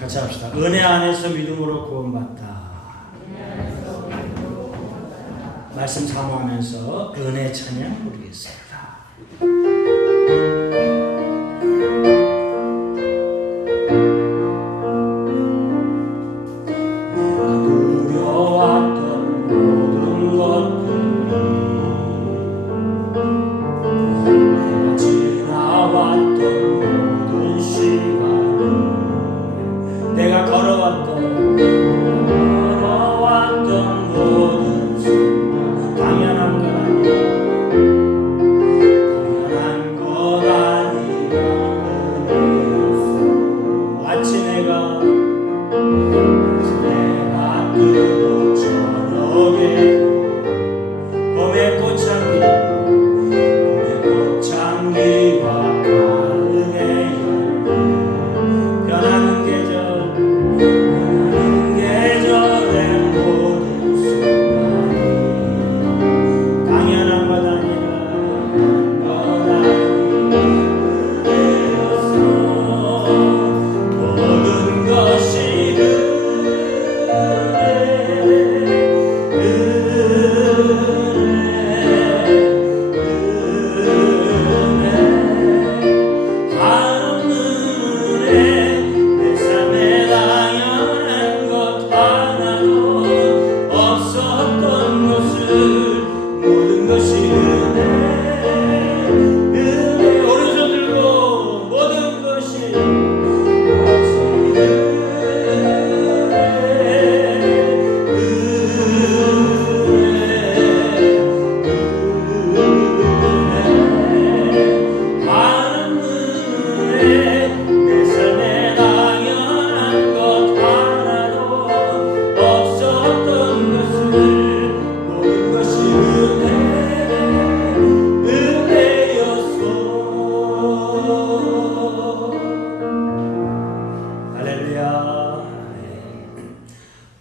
같이 합시다. 은혜 안에서 믿음으로 구원받다. 말씀 사모하면서 은혜 찬양 부르겠습니다.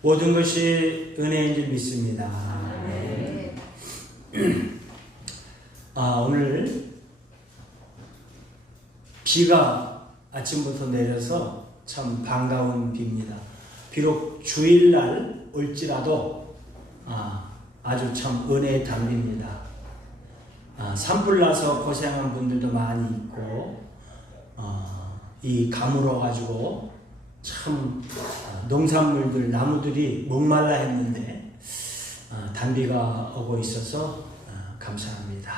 모든 것이 은혜인 줄 믿습니다. 오늘 비가 아침부터 내려서 참 반가운 비입니다. 비록 주일날 올지라도 아주 참 은혜의 단비입니다. 산불 나서 고생한 분들도 많이 있고 이 가물어 가지고 참 농산물들 나무들이 목말라 했는데 단비가 오고 있어서 감사합니다.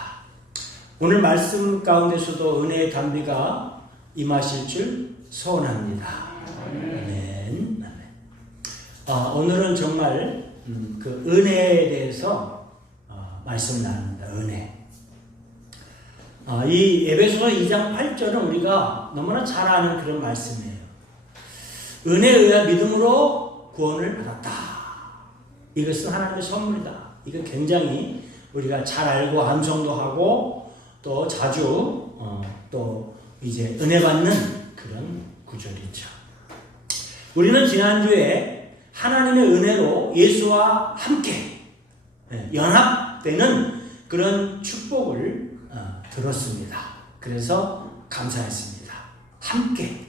오늘 말씀 가운데서도 은혜의 단비가 임하실 줄 소원합니다. 아멘. 오늘은 정말 그 은혜에 대해서 말씀 나눕니다. 은혜. 이 에베소서 2장 8절은 우리가 너무나 잘 아는 그런 말씀이에요. 은혜에 의한 믿음으로 구원을 받았다. 이것은 하나님의 선물이다. 이건 굉장히 우리가 잘 알고 암송도 하고 또 자주 또 이제 은혜 받는 그런 구절이죠. 우리는 지난주에 하나님의 은혜로 예수와 함께 연합되는 그런 축복을 들었습니다. 그래서 감사했습니다. 함께.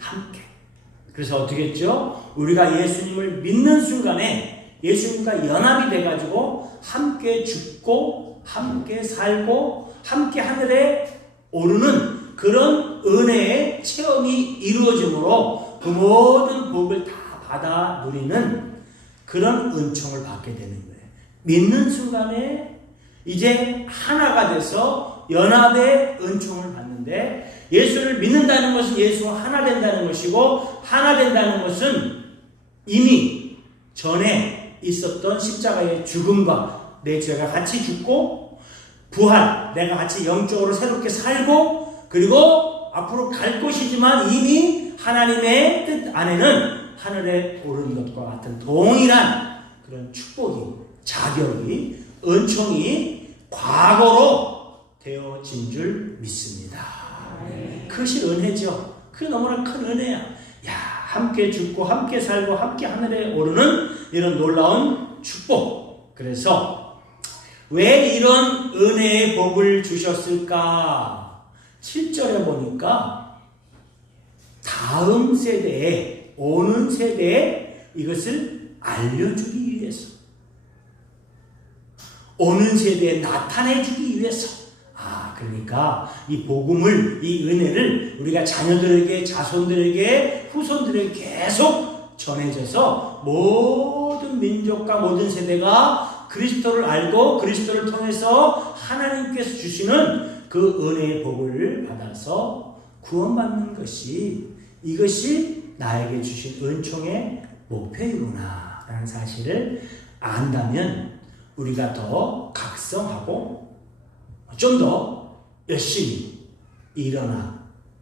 그래서 어떻게 했죠? 우리가 예수님을 믿는 순간에 예수님과 연합이 돼가지고 함께 죽고 함께 살고 함께 하늘에 오르는 그런 은혜의 체험이 이루어지므로 그 모든 복을 다 받아 누리는 그런 은총을 받게 되는 거예요. 믿는 순간에 이제 하나가 돼서 연합의 은총을 받는데, 예수를 믿는다는 것은 예수와 하나 된다는 것이고, 하나 된다는 것은 이미 전에 있었던 십자가의 죽음과 내 죄가 같이 죽고 부활, 내가 같이 영적으로 새롭게 살고, 그리고 앞으로 갈 것이지만 이미 하나님의 뜻 안에는 하늘에 오른 것과 같은 동일한 그런 축복이, 자격이, 은총이 과거로 되어진 줄 믿습니다. 그것이 은혜죠. 그게 너무나 큰 은혜야. 함께 죽고 함께 살고 함께 하늘에 오르는 이런 놀라운 축복. 그래서 왜 이런 은혜의 복을 주셨을까? 7절에 보니까 다음 세대에, 오는 세대에 이것을 알려주기 위해서, 오는 세대에 나타내주기 위해서. 그러니까 이 복음을, 이 은혜를 우리가 자녀들에게, 자손들에게, 후손들에게 계속 전해져서 모든 민족과 모든 세대가 그리스도를 알고 그리스도를 통해서 하나님께서 주시는 그 은혜의 복을 받아서 구원받는 것이, 이것이 나에게 주신 은총의 목표이구나 라는 사실을 안다면 우리가 더 각성하고 좀 더 열심히 일어나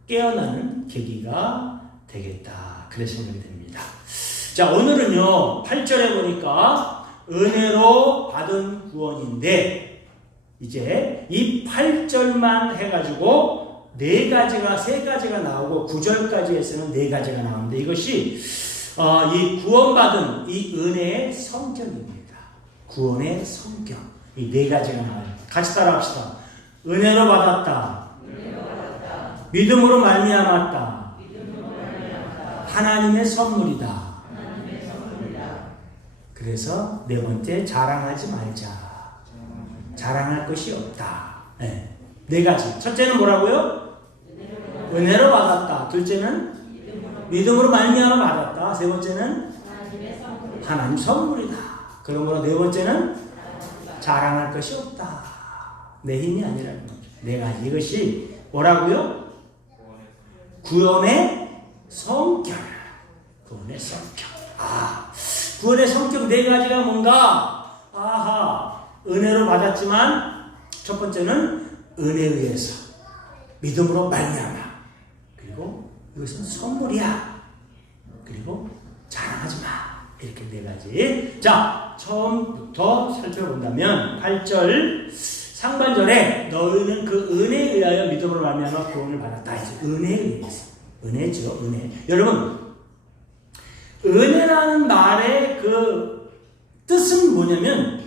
깨어나는 계기가 되겠다, 그런 생각이 듭니다. 자, 오늘은요 8절에 보니까 은혜로 받은 구원인데, 이제 이 8절만 해가지고 세 가지가 나오고 9절까지에서는 4가지가 나오는데, 이것이 이 구원받은 이 은혜의 성격입니다. 구원의 성격, 이 4가지가 나와요. 같이 따라합시다. 은혜로 받았다. 믿음으로 말미암았다. 하나님의 선물이다. 그래서 4번째, 자랑하지 말자. 자랑할 것이 없다. 네. 4가지. 첫째는 뭐라고요? 은혜로 받았다. 둘째는 믿음으로 말미암아 받았다. 3번째는 하나님 선물이다. 그러므로 4번째는 자랑할 것이 없다. 내 힘이 아니라는 거죠. 4가지. 이것이 뭐라고요? 구원의 성격. 구원의 성격. 구원의 성격 4가지가 뭔가? 은혜로 받았지만 첫 번째는 은혜에 의해서, 믿음으로 말미암아. 그리고 이것은 선물이야. 그리고 자랑하지 마. 이렇게 4가지. 자, 처음부터 살펴본다면 8절 상반절에 너희는 그 은혜에 의하여 믿음으로 말미암아 구원을 받았다. 이제 은혜에 의해서. 은혜죠, 은혜. 여러분, 은혜라는 말의 그 뜻은 뭐냐면,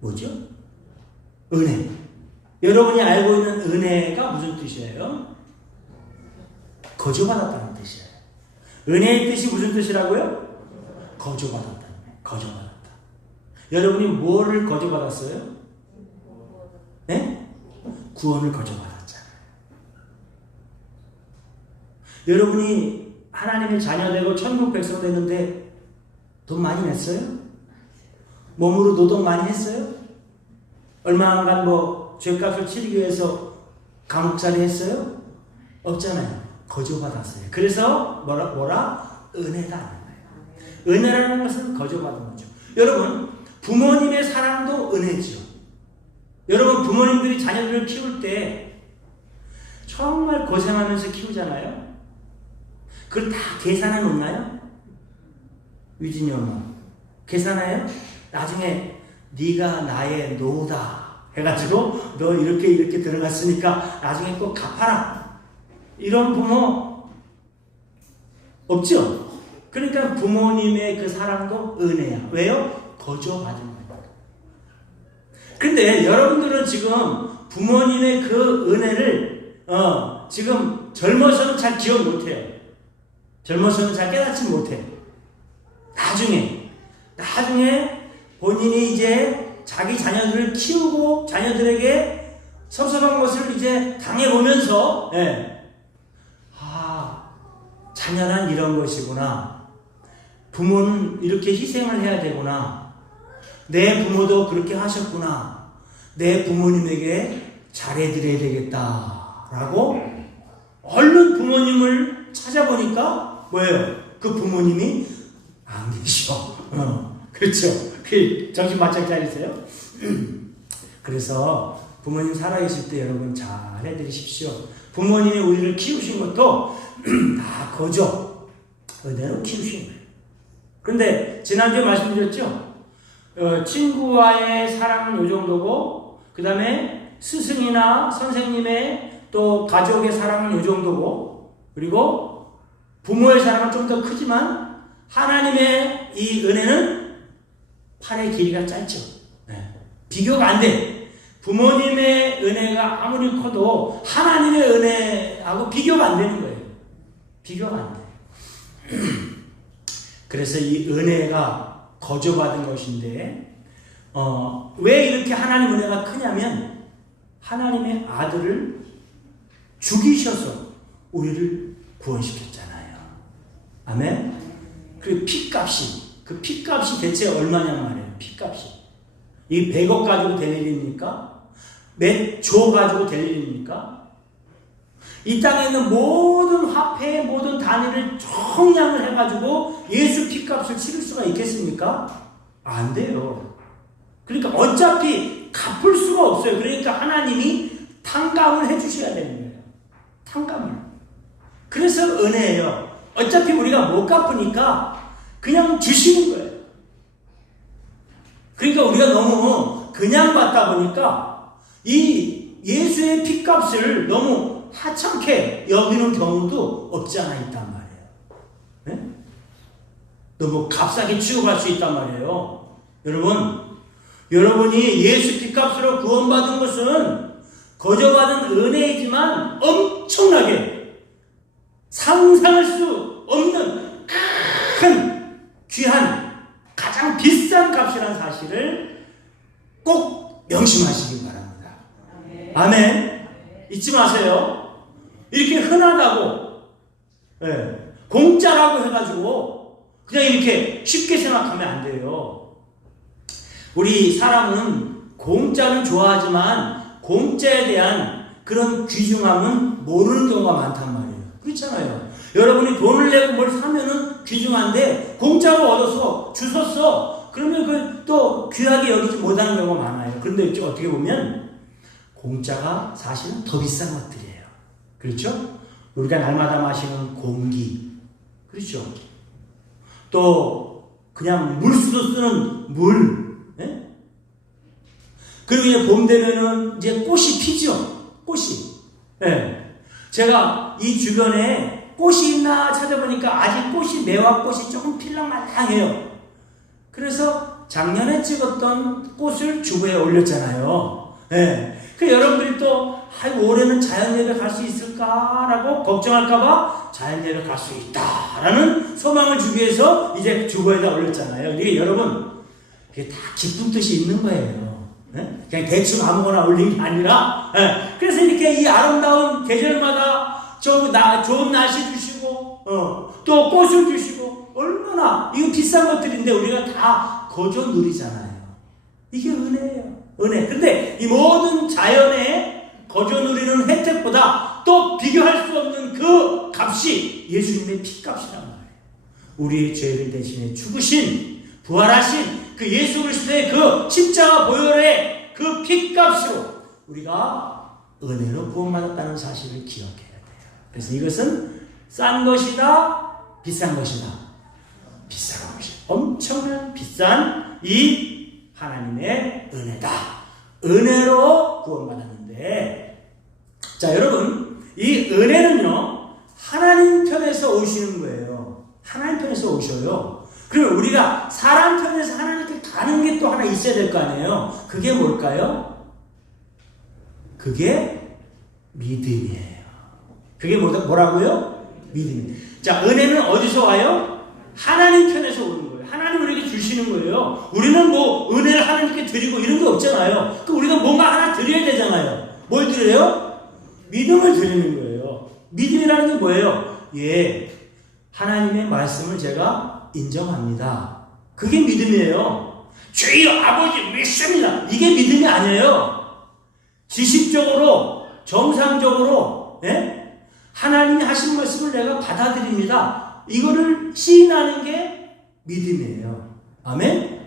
뭐죠? 은혜. 여러분이 알고 있는 은혜가 무슨 뜻이에요? 거저받았다는 뜻이에요. 은혜의 뜻이 무슨 뜻이라고요? 거저받았다는 거예요. 거저받았다. 여러분이 뭐를 거저받았어요? 네? 구원을 거저받았잖아요. 여러분이 하나님의 자녀되고 천국 백성 되는데 돈 많이 냈어요? 몸으로 노동 많이 했어요? 얼마간 죄값을 치르기 위해서 감옥살이 했어요? 없잖아요. 거저받았어요. 그래서 은혜다. 은혜라는 것은 거저받은 거죠. 여러분, 부모님의 사랑도 은혜죠. 여러분, 부모님들이 자녀들을 키울 때 정말 고생하면서 키우잖아요. 그걸 다 계산해 놓나요? 유진이 엄마 계산해요? 나중에 네가 나의 노다 해가지고 너 이렇게 들어갔으니까 나중에 꼭 갚아라. 이런 부모 없죠? 그러니까 부모님의 그 사랑도 은혜야. 왜요? 거저받은 거예요. 근데 여러분들은 지금 부모님의 그 은혜를 지금 젊어서는 잘 기억 못해요. 젊어서는 잘 깨닫지 못해요. 나중에 본인이 이제 자기 자녀들을 키우고 자녀들에게 섭섭한 것을 이제 당해보면서 자녀란 이런 것이구나. 부모는 이렇게 희생을 해야 되구나. 내 부모도 그렇게 하셨구나. 내 부모님에게 잘해드려야 되겠다라고 얼른 부모님을 찾아보니까 뭐예요? 그 부모님이 안 계셔. 그렇죠. 정신 바짝 차리세요. 그래서 부모님 살아계실 때 여러분 잘 해드리십시오. 부모님이 우리를 키우신 것도 다 거저 은혜로 키우신 거예요. 그런데 지난주에 말씀드렸죠. 친구와의 사랑은 요 정도고, 그 다음에 스승이나 선생님의 또 가족의 사랑은 요 정도고, 그리고 부모의 사랑은 좀 더 크지만 하나님의 이 은혜는 팔의 길이가 짧죠. 비교가 안 돼. 부모님의 은혜가 아무리 커도 하나님의 은혜 하고 비교가 안 되는 거예요. 비교가 안 돼. 그래서 이 은혜가 거저받은 것인데, 왜 이렇게 하나님 은혜가 크냐면, 하나님의 아들을 죽이셔서 우리를 구원시켰잖아요. 아멘? 그 피값이 대체 얼마냐 말이에요. 피값이. 이 100억 가지고 될 일입니까? 몇 조 가지고 될 일입니까? 이 땅에 있는 모든 화폐의 모든 단위를 청량을 해가지고 예수 피값을 치를 수가 있겠습니까? 안 돼요. 그러니까 어차피 갚을 수가 없어요. 그러니까 하나님이 탕감을 해주셔야 되는 거예요. 탕감을. 그래서 은혜예요. 어차피 우리가 못 갚으니까 그냥 주시는 거예요. 그러니까 우리가 너무 그냥 받다 보니까 이 예수의 피값을 너무 하찮게 여기는 경우도 없지 않아 있단 말이에요. 네? 너무 값싸게 취급할 수 있단 말이에요. 여러분이 예수 피값으로 구원받은 것은 거저받은 은혜이지만 엄청나게 상상할 수 없는 큰 귀한 가장 비싼 값이라는 사실을 꼭 명심하시기 바랍니다. 아멘. 잊지 마세요. 이렇게 흔하다고, 공짜라고 해가지고 그냥 이렇게 쉽게 생각하면 안 돼요. 우리 사람은 공짜는 좋아하지만 공짜에 대한 그런 귀중함은 모르는 경우가 많단 말이에요. 그렇잖아요. 여러분이 돈을 내고 뭘 사면은 귀중한데 공짜로 얻어서 주웠어. 그러면 그걸 또 귀하게 여기지 못하는 경우가 많아요. 그런데 어떻게 보면 공짜가 사실은 더 비싼 것들이에요. 그렇죠? 우리가 날마다 마시는 공기. 그렇죠? 또 그냥 물수도 쓰는 물. 예? 그리고 이제 봄 되면은 이제 꽃이 피죠. 꽃이. 예. 제가 이 주변에 꽃이 있나 찾아보니까 아직 매화꽃이 조금 필랑말랑해요. 그래서 작년에 찍었던 꽃을 주부에 올렸잖아요. 예. 그 여러분들이 또 올해는 자연예배 갈 수 있을까라고 걱정할까봐 자연예배 갈 수 있다라는 소망을 주기 위해서 이제 주부에다 올렸잖아요. 이게 여러분, 이게 다 기쁜 뜻이 있는 거예요. 예? 그냥 대충 아무거나 올린 게 아니라, 그래서 이렇게 이 아름다운 계절마다 좋은 날씨 주시고, 또 꽃을 주시고, 얼마나 이거 비싼 것들인데 우리가 다 거저 누리잖아요. 이게 은혜예요. 은혜. 근데 이 모든 자연의 거저 누리는 혜택보다 또 비교할 수 없는 그 값이 예수님의 피값이란 말이에요. 우리의 죄를 대신해 죽으신, 부활하신 그 예수 그리스도의 그 십자가 보혈의 그 피값으로 우리가 은혜로 구원받았다는 사실을 기억해야 돼요. 그래서 이것은 싼 것이다, 비싼 것이다. 비싼 것이다. 엄청난 비싼 이 하나님의 은혜다. 은혜로 구원받았는데, 자, 여러분, 이 은혜는요, 하나님 편에서 오시는 거예요. 하나님 편에서 오셔요. 그러면 우리가 사람 편에서 하나님께 가는 게 또 하나 있어야 될 거 아니에요? 그게 뭘까요? 그게 믿음이에요. 그게 뭐라고요? 믿음이에요. 자, 은혜는 어디서 와요? 하나님 편에서 오는 거예요. 하나님 우리에게 주시는 거예요. 우리는 뭐 은혜를 하나님께 드리고 이런 게 없잖아요. 그 우리가 뭔가 하나 드려야 되잖아요. 뭘 드려요? 믿음을 드리는 거예요. 믿음이라는 게 뭐예요? 예, 하나님의 말씀을 제가 인정합니다. 그게 믿음이에요. 주여 아버지 믿습니다. 이게 믿음이 아니에요. 지식적으로, 정상적으로, 하나님이 하신 말씀을 내가 받아들입니다. 이거를 시인하는 게 믿음이에요. 아멘?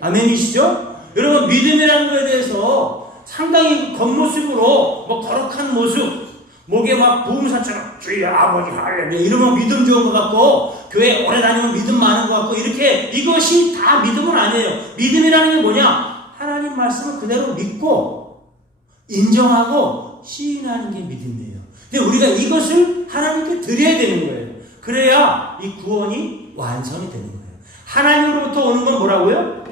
아멘이시죠? 여러분, 믿음이라는 것에 대해서 상당히 겉모습으로 뭐 거룩한 모습, 목에 막 부흥사처럼 주여 아버지 할렐루야 이러면 믿음 좋은 것 같고, 교회 오래 다니면 믿음 많은 것 같고, 이렇게 이것이 다 믿음은 아니에요. 믿음이라는 게 뭐냐? 하나님 말씀을 그대로 믿고 인정하고 시인하는 게 믿음이에요. 근데 우리가 이것을 하나님께 드려야 되는 거예요. 그래야 이 구원이 완성이 되는 거예요. 하나님으로부터 오는 건 뭐라고요?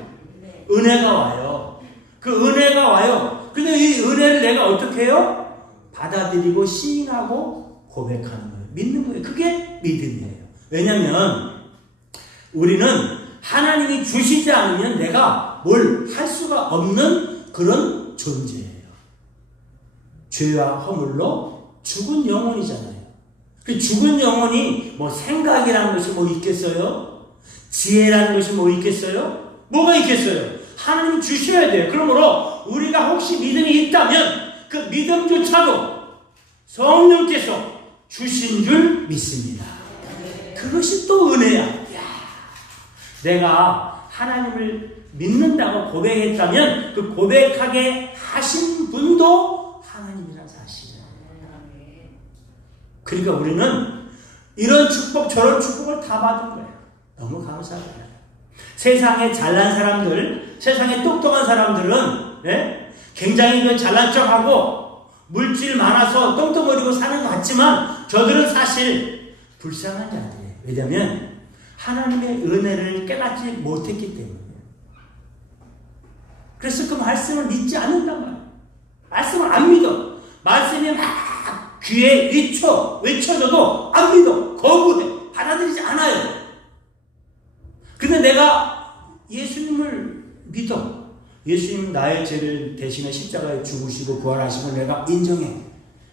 은혜가 와요. 그 은혜가 와요. 근데 이 은혜를 내가 어떻게 해요? 받아들이고 시인하고 고백하는 거예요. 믿는 거예요. 그게 믿음이에요. 왜냐하면 우리는 하나님이 주시지 않으면 내가 뭘 할 수가 없는 그런 존재예요. 죄와 허물로 죽은 영혼이잖아요. 그 죽은 영혼이 뭐 생각이라는 것이 뭐 있겠어요? 지혜라는 것이 뭐 있겠어요? 뭐가 있겠어요? 하나님 주셔야 돼요. 그러므로 우리가 혹시 믿음이 있다면 그 믿음조차도 성령께서 주신 줄 믿습니다. 그것이 또 은혜야. 내가 하나님을 믿는다고 고백했다면 그 고백하게 하신 분도 하나님이라는 사실이에요. 그러니까 우리는 이런 축복 저런 축복을 다 받은 거예요. 너무 감사해요. 세상에 잘난 사람들, 세상에 똑똑한 사람들은 굉장히 잘난 척하고 물질 많아서 똥똥거리고 사는 것 같지만 저들은 사실 불쌍한 자들이에요. 왜냐하면 하나님의 은혜를 깨닫지 못했기 때문에. 그래서 그 말씀을 믿지 않는단 말이에요. 말씀을 안 믿어. 말씀이 막 귀에 외쳐져도 안 믿어. 거부해. 받아들이지 않아요. 근데 내가 예수님을 믿어. 예수님 나의 죄를 대신해 십자가에 죽으시고 부활하시고 내가 인정해.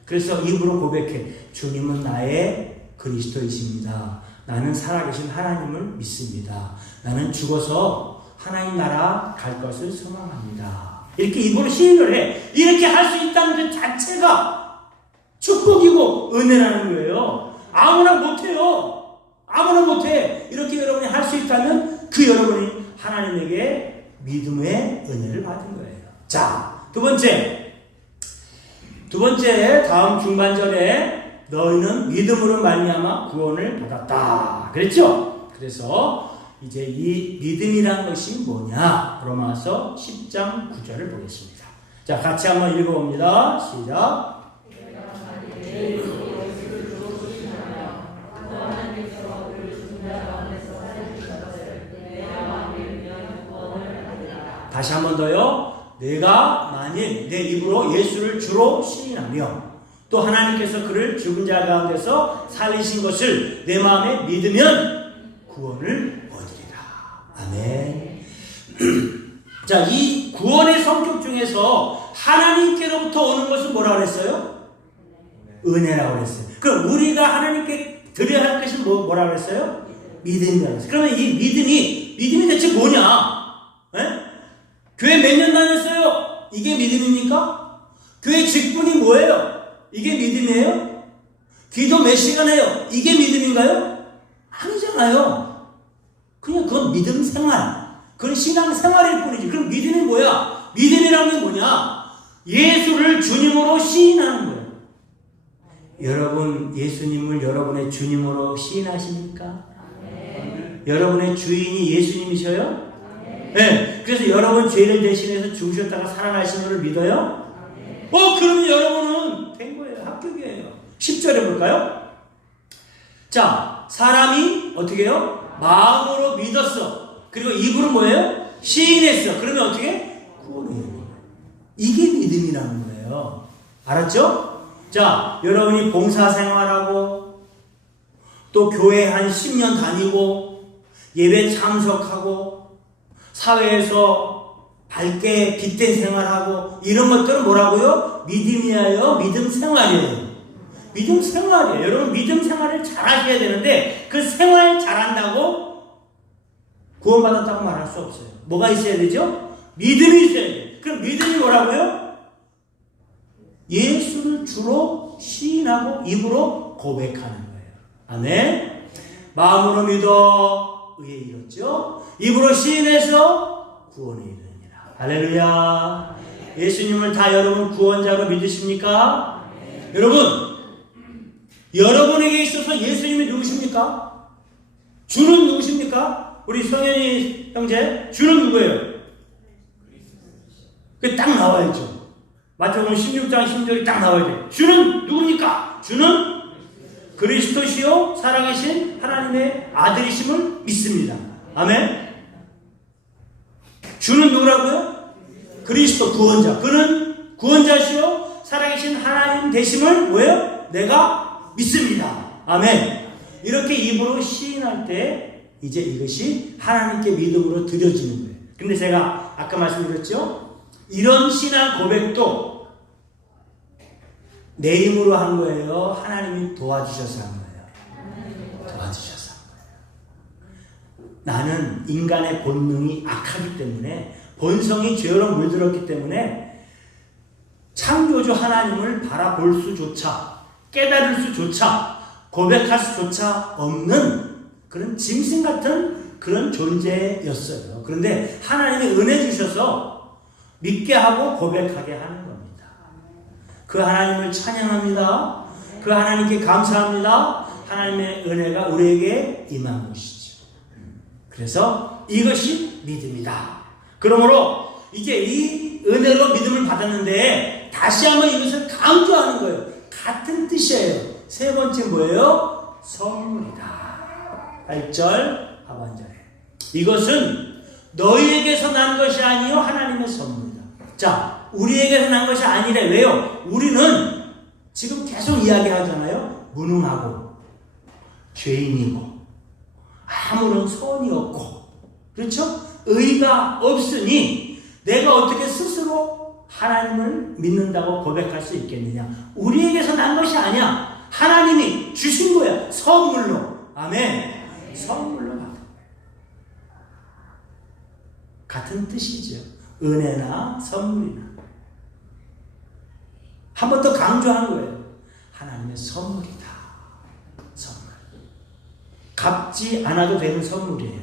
그래서 입으로 고백해. 주님은 나의 그리스도이십니다. 나는 살아계신 하나님을 믿습니다. 나는 죽어서 하나님 나라 갈 것을 소망합니다. 이렇게 입으로 시인을 해. 이렇게 할 수 있다는 것 자체가 축복이고 은혜라는 거예요. 아무나 못해요. 아무나 못해. 이렇게 여러분이 할 수 있다면 그 여러분이 하나님에게 믿음의 은혜를 받은 거예요. 자, 두 번째 다음 중반절에 너희는 믿음으로 말미암아 구원을 받았다. 그랬죠? 그래서 이제 이 믿음이란 것이 뭐냐? 로마서 10장 9절을 보겠습니다. 자, 같이 한번 읽어봅니다. 시작. 다시 한 번 더요. 내가 만일 내 입으로 예수를 주로 시인하며 또 하나님께서 그를 죽은 자 가운데서 살리신 것을 내 마음에 믿으면 구원을 얻으리라. 아멘. 자, 이 구원의 성격 중에서 하나님께로부터 오는 것은 뭐라고 그랬어요? 은혜라고 그랬어요. 그럼 우리가 하나님께 드려야 할 것은 뭐라고 그랬어요? 믿음이라고 그랬어요. 그러면 이 믿음이 대체 뭐냐? 에? 교회 몇 년 다녔어요? 이게 믿음입니까? 교회 직분이 뭐예요? 이게 믿음이에요? 기도 몇 시간 해요? 이게 믿음인가요? 아니잖아요. 그냥 그건 믿음 생활. 그건 신앙 생활일 뿐이지. 그럼 믿음이 뭐야? 믿음이라는 게 뭐냐? 예수를 주님으로 시인하는 거예요. 여러분, 예수님을 여러분의 주님으로 시인하십니까? 네. 여러분의 주인이 예수님이셔요? 네. 그래서 여러분 죄를 대신해서 죽으셨다가 살아나신 것을 믿어요? 그러면 여러분은 된 거예요. 합격이에요. 10절에 볼까요? 자, 사람이 어떻게 해요? 마음으로 믿었어. 그리고 입으로 뭐예요? 시인했어. 그러면 어떻게? 구원해요. 이게 믿음이라는 거예요. 알았죠? 자, 여러분이 봉사생활하고 또 교회 한 10년 다니고 예배 참석하고 사회에서 밝게 빛된 생활하고 이런 것들은 뭐라고요? 믿음이에요? 믿음 생활이에요. 믿음 생활이에요. 여러분 믿음 생활을 잘 하셔야 되는데 그 생활 잘한다고 구원받았다고 말할 수 없어요. 뭐가 있어야 되죠? 믿음이 있어야 돼요. 그럼 믿음이 뭐라고요? 예수를 주로 시인하고 입으로 고백하는 거예요. 아멘. 마음으로 믿어 의에 이뤘죠. 입으로 시인해서 구원에 이르느니라. 할렐루야. 예수님을 다 여러분 구원자로 믿으십니까? 여러분, 여러분에게 있어서 예수님이 누구십니까? 주는 누구십니까? 우리 성현이 형제, 주는 누구예요? 그게 딱 나와야죠. 마태복음 16장 16절이 딱 나와야 돼요. 주는 누굽니까? 주는 그리스도시요 살아계신 하나님의 아들이심을 믿습니다. 아멘. 주는 누구라고요? 그리스도 구원자. 그는 구원자시요 살아계신 하나님 되심을 뭐예요? 내가 믿습니다. 아멘. 이렇게 입으로 시인할 때 이제 이것이 하나님께 믿음으로 드려지는 거예요. 근데 제가 아까 말씀드렸죠? 이런 신앙 고백도 내 힘으로 한 거예요? 하나님이 도와주셔서 한 거예요? 도와주셔서 한 거예요. 나는 인간의 본능이 악하기 때문에, 본성이 죄로 물들었기 때문에 창조주 하나님을 바라볼 수조차, 깨달을 수조차, 고백할 수조차 없는 그런 짐승 같은 그런 존재였어요. 그런데 하나님이 은혜 주셔서 믿게 하고 고백하게 하는 겁니다. 그 하나님을 찬양합니다. 그 하나님께 감사합니다. 하나님의 은혜가 우리에게 임한 것이죠. 그래서 이것이 믿음이다. 그러므로 이제 이 은혜로 믿음을 받았는데 다시 한번 이것을 강조하는 거예요. 같은 뜻이에요. 세 번째 뭐예요? 선물이다. 8절 하반절에 이것은 너희에게서 난 것이 아니요 하나님의 선물이다. 자, 우리에게서 난 것이 아니래. 왜요? 우리는 지금 계속 이야기하잖아요. 무능하고 죄인이고 아무런 소원이 없고, 그렇죠? 의가 없으니 내가 어떻게 스스로 하나님을 믿는다고 고백할 수 있겠느냐? 우리에게서 난 것이 아니야. 하나님이 주신 거야. 선물로. 아멘. 선물로 받은 거예요. 같은 뜻이죠. 은혜나 선물이나. 한 번 더 강조하는 거예요. 하나님의 선물이다. 선물. 갚지 않아도 되는 선물이에요.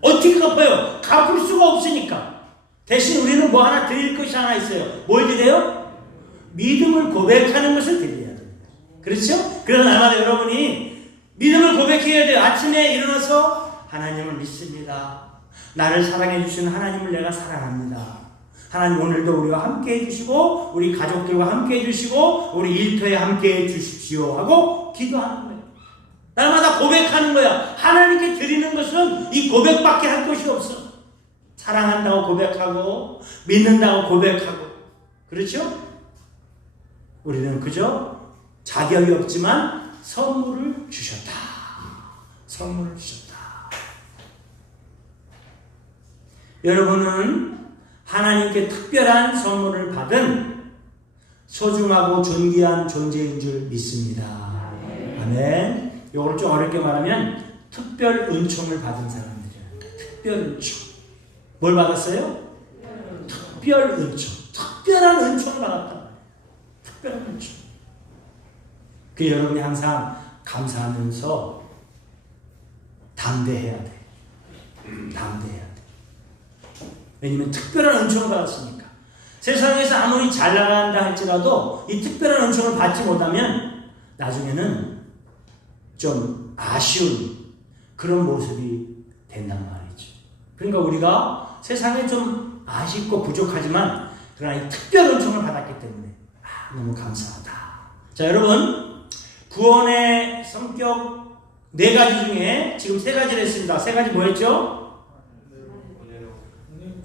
어떻게 갚아요? 갚을 수가 없으니까. 대신 우리는 뭐 하나 드릴 것이 하나 있어요. 뭘 드려요? 믿음을 고백하는 것을 드려야 됩니다. 그렇죠? 그래서 날마다 여러분이 믿음을 고백해야 돼요. 아침에 일어나서 하나님을 믿습니다. 나를 사랑해 주신 하나님을 내가 사랑합니다. 하나님 오늘도 우리와 함께 해주시고 우리 가족들과 함께 해주시고 우리 일터에 함께 해주십시오 하고 기도하는 거예요. 날마다 고백하는 거야. 하나님께 드리는 것은 이 고백밖에 할 것이 없어. 사랑한다고 고백하고 믿는다고 고백하고, 그렇죠? 우리는 그저 자격이 없지만 선물을 주셨다. 선물을 주셨다. 여러분은 하나님께 특별한 선물을 받은 소중하고 존귀한 존재인 줄 믿습니다. 아멘. 이걸 좀 어렵게 말하면 특별 은총을 받은 사람들이에요. 특별 은총. 뭘 받았어요? 특별 은총. 특별한 은총을 받았단 말이에요. 특별한 은총. 그 여러분이 항상 감사하면서 담대해야 돼. 담대해야 돼. 왜냐면 특별한 은총을 받았으니까. 세상에서 아무리 잘 나간다 할지라도 이 특별한 은총을 받지 못하면 나중에는 좀 아쉬운 그런 모습이 된단 말이죠. 그러니까 우리가 세상에 좀 아쉽고 부족하지만 그러나 이 특별 은총을 받았기 때문에 너무 감사하다. 자, 여러분, 구원의 성격 4가지 중에 지금 3가지를 했습니다. 3가지 뭐였죠?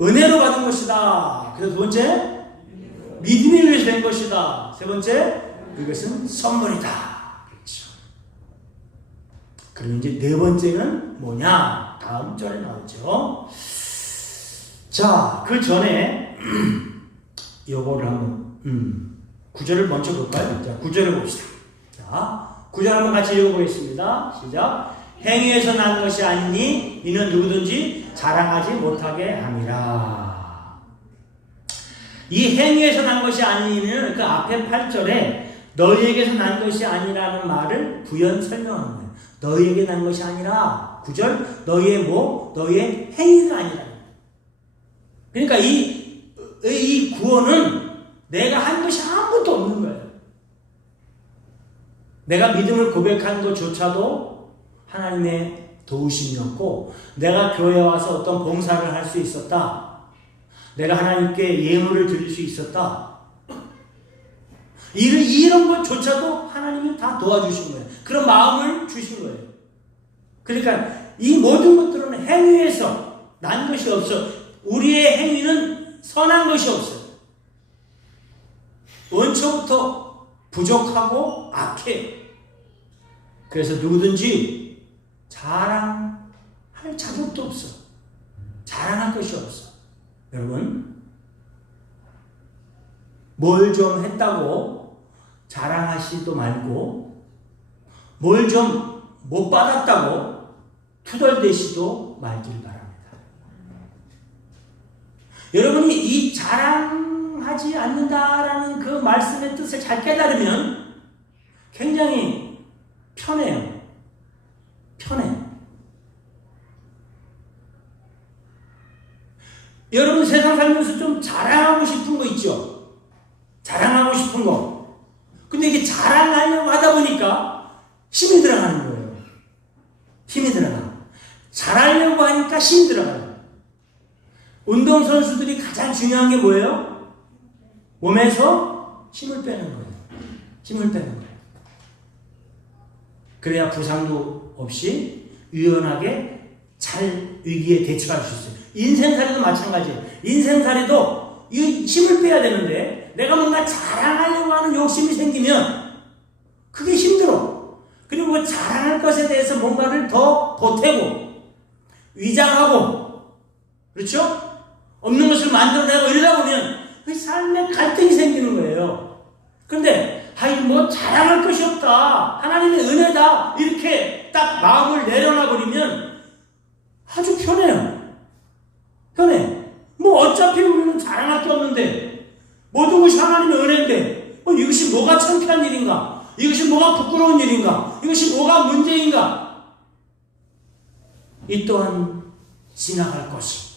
은혜로 받은 것이다. 그래서 2번째, 믿음에 의해서 된 것이다. 3번째, 이것은 선물이다. 그렇죠. 그럼 이제 4번째는 뭐냐? 다음 절에 나오죠. 자, 그 전에 요거를 한번 9절을 먼저 볼까요? 자, 9절을 봅시다. 자, 9절 한번 같이 읽어보겠습니다. 시작. 행위에서 난 것이 아니니 이는 누구든지 자랑하지 못하게 함이라. 이 행위에서 난 것이 아니니는 그 앞에 8절에 너희에게서 난 것이 아니라는 말을 부연 설명하는 거예요. 너희에게 난 것이 아니라 9절 너희의 뭐? 너희의 행위가 아니라. 그러니까 이 구원은 내가 한 것이 아무것도 없는 거예요. 내가 믿음을 고백한 것조차도 하나님의 도우심이었고, 내가 교회에 와서 어떤 봉사를 할 수 있었다. 내가 하나님께 예물을 드릴 수 있었다. 이런 것조차도 하나님이 다 도와주신 거예요. 그런 마음을 주신 거예요. 그러니까 이 모든 것들은 행위에서 난 것이 없어. 우리의 행위는 선한 것이 없어요. 원초부터 부족하고 악해요. 그래서 누구든지 자랑할 자격도 없어. 자랑할 것이 없어. 여러분, 뭘 좀 했다고 자랑하시도 말고, 뭘 좀 못 받았다고 투덜대시도 말길 바랍니다. 여러분이 이 자랑하지 않는다라는 그 말씀의 뜻을 잘 깨달으면 굉장히 편해요. 편해요. 여러분 세상 살면서 좀 자랑하고 싶은 거 있죠? 자랑하고 싶은 거. 근데 이게 자랑하려고 하다 보니까 힘이 들어가는 거예요. 힘이 들어가. 잘하려고 하니까 힘이 들어가요. 운동선수들이 가장 중요한 게 뭐예요? 몸에서 힘을 빼는 거예요. 힘을 빼는 거예요. 그래야 부상도 없이 유연하게 잘 위기에 대처할 수 있어요. 인생살이도 마찬가지예요. 인생살이도 이 힘을 빼야 되는데 내가 뭔가 자랑하려고 하는 욕심이 생기면 그게 힘들어. 그리고 그 자랑할 것에 대해서 뭔가를 더 보태고 위장하고 그렇죠? 없는 것을 만들어내고 이러다 보면 그 삶에 갈등이 생기는 거예요. 그런데 뭐 자랑할 것이 없다. 하나님의 은혜다. 이렇게 딱 마음을 내려놔 버리면 아주 편해요. 편해. 뭐 어차피 우리는 자랑할 게 없는데 모든 것이 하나님의 은혜인데 이것이 뭐가 창피한 일인가? 이것이 뭐가 부끄러운 일인가? 이것이 뭐가 문제인가? 이 또한 지나갈 것이.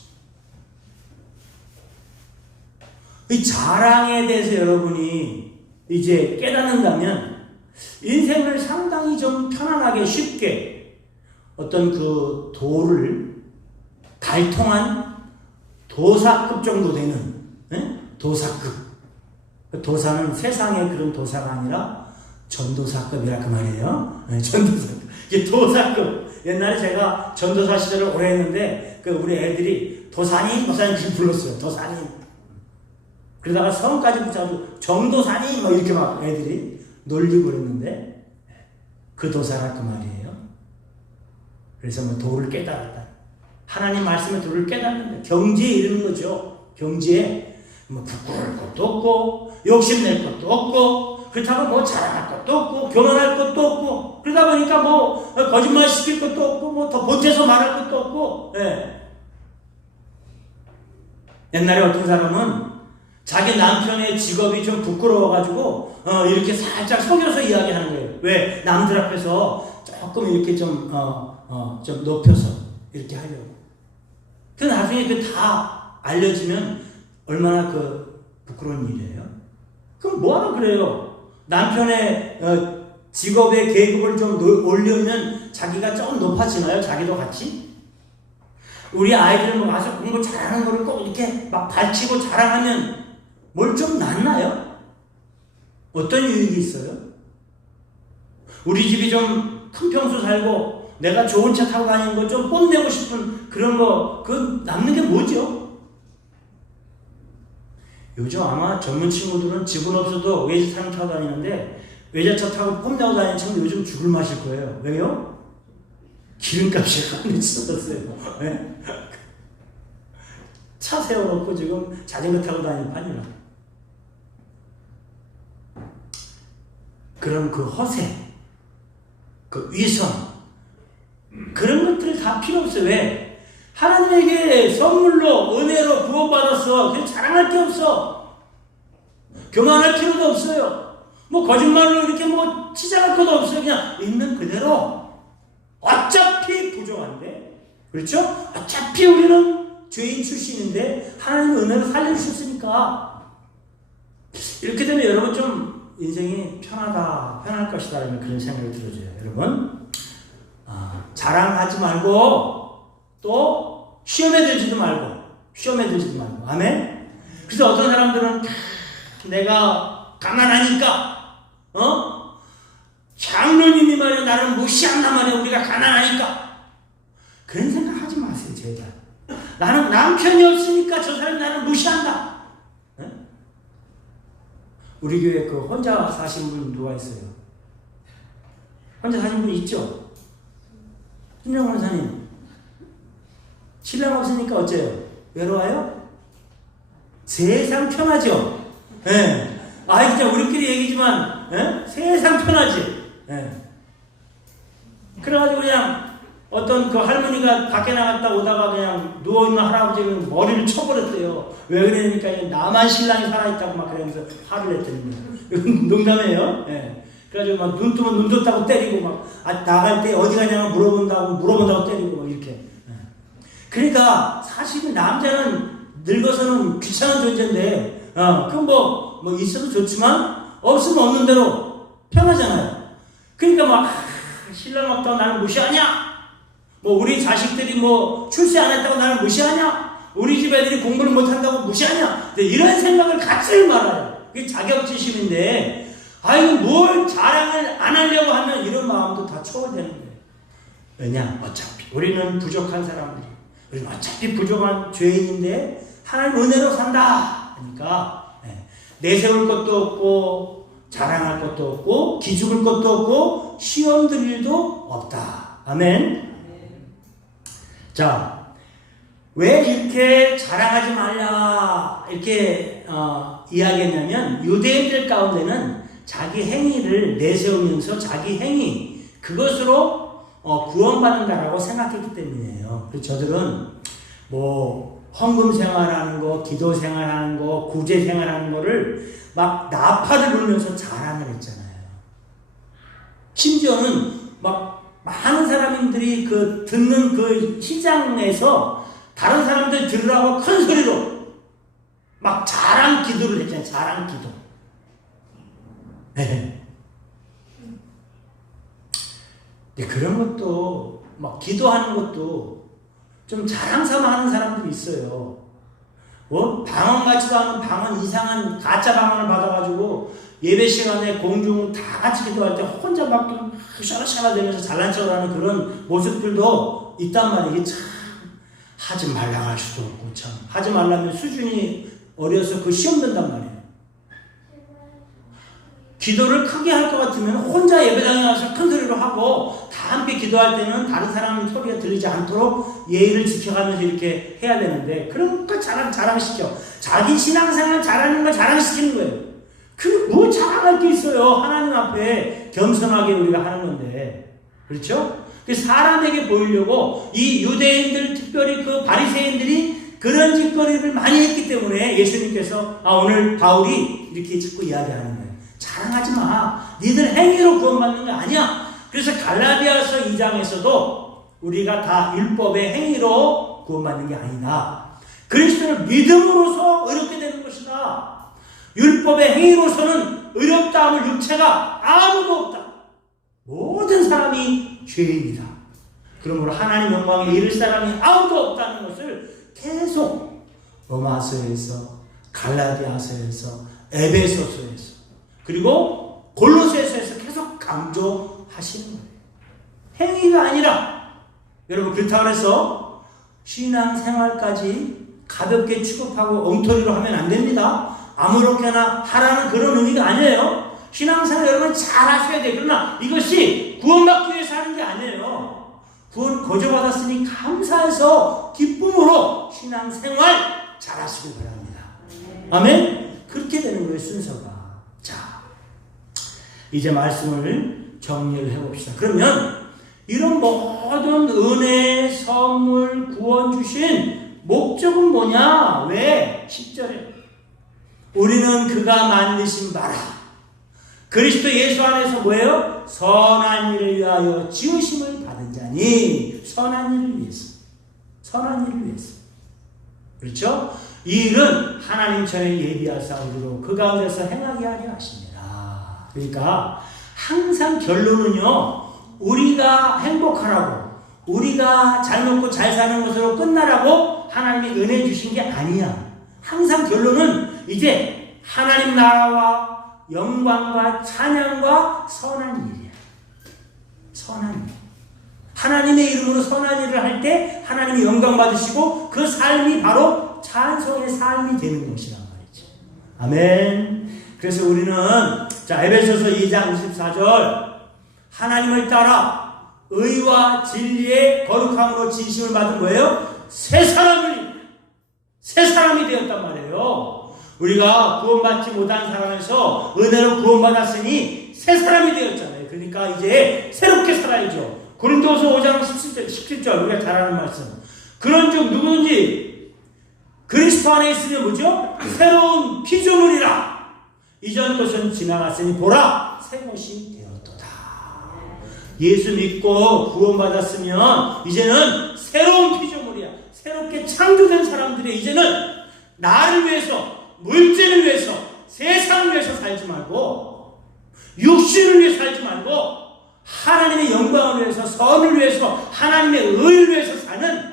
이 자랑에 대해서 여러분이 이제 깨닫는다면 인생을 상당히 좀 편안하게 쉽게 어떤 그 도를 달통한 도사급 정도 되는 도사급. 도사는 세상의 그런 도사가 아니라 전도사급이라 그 말이에요. 전도사급. 이게 도사급. 옛날에 제가 전도사 시절을 오래 했는데 우리 애들이 도사님 이렇게 불렀어요. 도사님. 그러다가 성까지 붙여가지고 정도사님 이렇게 막 애들이 놀리고 그랬는데 그 도사라 그 말이에요. 그래서 도를 깨달았다. 하나님 말씀의 도를 깨닫는데 경지에 이르는 거죠. 경지에 부끄러울 것도 없고 욕심낼 것도 없고 그렇다고 자랑할 것도 없고 교만할 것도 없고 그러다 보니까 거짓말 시킬 것도 없고 더 보태서 말할 것도 없고. 옛날에 어떤 사람은 자기 남편의 직업이 좀 부끄러워가지고 이렇게 살짝 속여서 이야기하는 거예요. 왜? 남들 앞에서 조금 이렇게 좀 높여서 이렇게 하려고. 그 나중에 다 알려지면 얼마나 부끄러운 일이에요. 그럼 뭐하러 그래요? 남편의 직업의 계급을 좀 올리면 자기가 조금 높아지나요? 자기도 같이? 우리 아이들은 와서 공부 잘하는 거를 꼭 이렇게 막 발치고 자랑하면 뭘 좀 낫나요? 어떤 유익이 있어요? 우리 집이 좀 큰 평수 살고 내가 좋은 차 타고 다니는 거 좀 뽐내고 싶은 그런 거 그 남는 게 뭐죠? 요즘 아마 젊은 친구들은 집은 없어도 외제차 타고 다니는데 외제차 타고 뽐내고 다니는 친구 요즘 죽을 맛일 거예요. 왜요? 기름값이 많이 치솟았어요. 차 세워놓고 지금 자전거 타고 다니는 판이라. 그런 허세, 위선, 그런 것들이 다 필요 없어요. 왜? 하나님에게 선물로, 은혜로 구원받았어. 그래서 자랑할 게 없어. 교만할 필요도 없어요. 거짓말로 이렇게 치장할 것도 없어요. 그냥 있는 그대로. 어차피 부족한데. 그렇죠? 어차피 우리는 죄인 출신인데 하나님의 은혜로 살려주셨으니까. 이렇게 되면 여러분 좀 인생이 편할 것이다 라는 그런 생각이 들어져요. 여러분 자랑하지 말고 또 시험에 들지도 말고 아멘. 그래서 어떤 사람들은 내가 가난하니까 장로님이 말이야 나를 무시한단 말이야. 우리가 가난하니까. 그런 생각 하지 마세요. 제발. 나는 남편이 없으니까 저 사람이 나를 무시한다. 우리 교회 혼자 사신 분 누가 있어요? 혼자 사신 분 있죠? 신정 권사님. 신랑 없으니까 어째요? 외로워요? 세상 편하죠? 예. 아이, 진짜 우리끼리 얘기지만, 예? 세상 편하지? 예. 그래가지고 그냥 어떤 그 할머니가 밖에 나갔다 오다가 그냥 누워있는 할아버지는 머리를 쳐버렸대요. 왜 그러니까 나만 신랑이 살아있다고 막 그러면서 화를 냈더니. 농담이에요. 예. 그래가지고 막 눈 뜨면 눈 떴다고 때리고 막, 나갈 때 어디 가냐고 물어본다고 때리고 막 이렇게. 예. 그러니까 사실은 남자는 늙어서는 귀찮은 존재인데, 그럼 뭐 있어도 좋지만, 없으면 없는 대로 편하잖아요. 그러니까 막, 신랑 없다고 나를 무시하냐? 뭐 우리 자식들이 뭐 출세 안 했다고 나를 무시하냐? 우리 집 애들이 공부를 못한다고 무시하냐? 이런 생각을 갖지 말아요. 그게 자격지심인데, 아이고 뭘 자랑을 안 하려고 하면 이런 마음도 다 초월되는 거예요. 왜냐? 어차피 우리는 부족한 사람들이, 우리는 어차피 부족한 죄인인데 하나님 은혜로 산다 하니까 내세울 것도 없고 자랑할 것도 없고 기죽을 것도 없고 시험 들 일도 없다. 아멘. 자, 왜 이렇게 자랑하지 말라 이렇게 이야기했냐면, 유대인들 가운데는 자기 행위를 내세우면서 자기 행위 그것으로 구원받는다라고 생각했기 때문이에요. 그래서 저들은 뭐 헌금 생활하는 거, 기도 생활하는 거, 구제 생활하는 거를 막 나팔을 불면서 자랑을 했잖아요. 심지어는 막 많은 사람들이 그 듣는 그 시장에서 다른 사람들 들으라고 큰 소리로 막 자랑 기도를 했잖아요. 자랑 기도. 네. 그런 것도 막 기도하는 것도 좀 자랑 삼아 하는 사람들이 있어요. 뭐 방언 같지도 않은 방언, 이상한 가짜 방언을 받아가지고 예배 시간에 공중 다 같이 기도할 때 혼자 막 샤라샤라 되면서 잘난 척을 하는 그런 모습들도 있단 말이에요. 참 하지 말라고 할 수도 없고, 참 하지 말라면 수준이 어려서 그 시험 된단 말이에요. 기도를 크게 할 것 같으면 혼자 예배당에 가서 큰 소리로 하고, 다 함께 기도할 때는 다른 사람 소리가 들리지 않도록 예의를 지켜가면서 이렇게 해야 되는데, 그런 거 자랑시켜. 자기 신앙생활 잘하는 거 자랑시키는 거예요. 뭐 자랑할 게 있어요. 하나님 앞에 겸손하게 우리가 하는 건데. 그렇죠? 사람에게 보이려고 이 유대인들, 특별히 그 바리새인들이 그런 짓거리를 많이 했기 때문에 예수님께서 오늘 바울이 이렇게 자꾸 이야기하는 거예요. 자랑하지 마. 니들 행위로 구원받는 거 아니야. 그래서 갈라디아서 2장에서도 우리가 다 율법의 행위로 구원받는 게 아니다. 그리스도를 믿음으로써 의롭게 되는 것이다. 율법의 행위로서는 의롭다 함을 육체가 아무도 없다. 모든 사람이 죄인이다. 그러므로 하나님 영광에 이를 사람이 아무도 없다는 것을 계속 로마서에서, 갈라디아서에서, 에베소서에서, 그리고 골로새서에서 계속 강조하시는 거예요. 행위가 아니라, 여러분 그렇다고 해서 신앙생활까지 가볍게 취급하고 엉터리로 하면 안 됩니다. 아무렇게나 하라는 그런 의미가 아니에요. 신앙생활 여러분 잘 하셔야 돼요. 그러나 이것이 구원받기 위해서 하는 게 아니에요. 구원 거저받았으니 감사해서 기쁨으로 신앙생활 잘 하시길 바랍니다. 아멘? 그렇게 되는 거예요, 순서가. 자, 이제 말씀을 정리를 해봅시다. 그러면 이런 모든 은혜, 선물, 구원 주신 목적은 뭐냐? 왜? 10절에 우리는 그가 만드신 바라 그리스도 예수 안에서 뭐예요? 선한 일을 위하여 지으심을 받은 자니. 선한 일을 위해서. 선한 일을 위해서. 그렇죠? 이 일은 하나님 전에 예비하사 우리로 그 가운데서 행하게 하려 하십니다. 그러니까 항상 결론은요, 우리가 행복하라고, 우리가 잘 먹고 잘 사는 것으로 끝나라고 하나님이 은혜 주신 게 아니야. 항상 결론은 이제 하나님 나라와 영광과 찬양과 선한 일이야. 선한 일. 하나님의 이름으로 선한 일을 할 때 하나님이 영광 받으시고 그 삶이 바로 찬송의 삶이 되는 것이란 말이죠. 아멘. 그래서 우리는 자 에베소서 2장 24절 하나님을 따라 의와 진리의 거룩함으로 진심을 받은 거예요. 새 사람이 되었단 말이에요. 우리가 구원받지 못한 사람에서 은혜로 구원받았으니 새 사람이 되었잖아요. 그러니까 이제 새롭게 살아야죠. 고린도서 5장 17절 우리가 잘 아는 말씀. 그런즉 누구든지 그리스도 안에 있으면 뭐죠? 새로운 피조물이라. 이전 것은 지나갔으니 보라 새 것이 되었도다. 예수 믿고 구원받았으면 이제는 새로운 피조물이야. 새롭게 창조된 사람들이 이제는 나를 위해서, 물질을 위해서, 세상을 위해서 살지 말고, 육신을 위해 살지 말고, 하나님의 영광을 위해서, 선을 위해서, 하나님의 의를 위해서 사는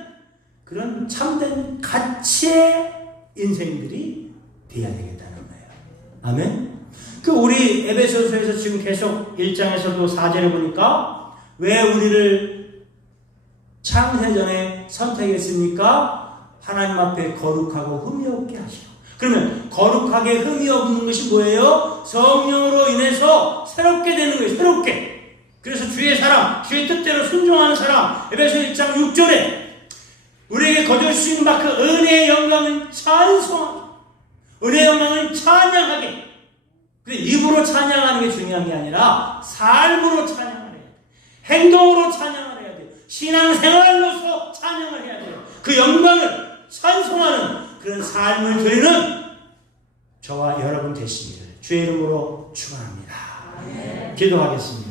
그런 참된 가치의 인생들이 되어야 되겠다는 거예요. 아멘? 우리 에베소서에서 지금 계속 1장에서도 4절에 보니까 왜 우리를 창세전에 선택했습니까? 하나님 앞에 거룩하고 흠이 없게 하시고. 그러면 거룩하게 흠이 없는 것이 뭐예요? 성령으로 인해서 새롭게 되는 거예요. 새롭게. 그래서 주의 사람, 주의 뜻대로 순종하는 사람. 에베소 1장 6절에 우리에게 거저 주신 바 그 은혜의 영광을 찬송하게, 은혜의 영광을 찬양하게. 근데 입으로 찬양하는 게 중요한 게 아니라 삶으로 찬양을 해야 돼. 행동으로 찬양을 해야 돼. 신앙생활로서 찬양을 해야 돼요. 그 영광을 찬송하는 그런 삶을 드리는 저와 여러분 되시기를 주의 이름으로 축원합니다. 기도하겠습니다.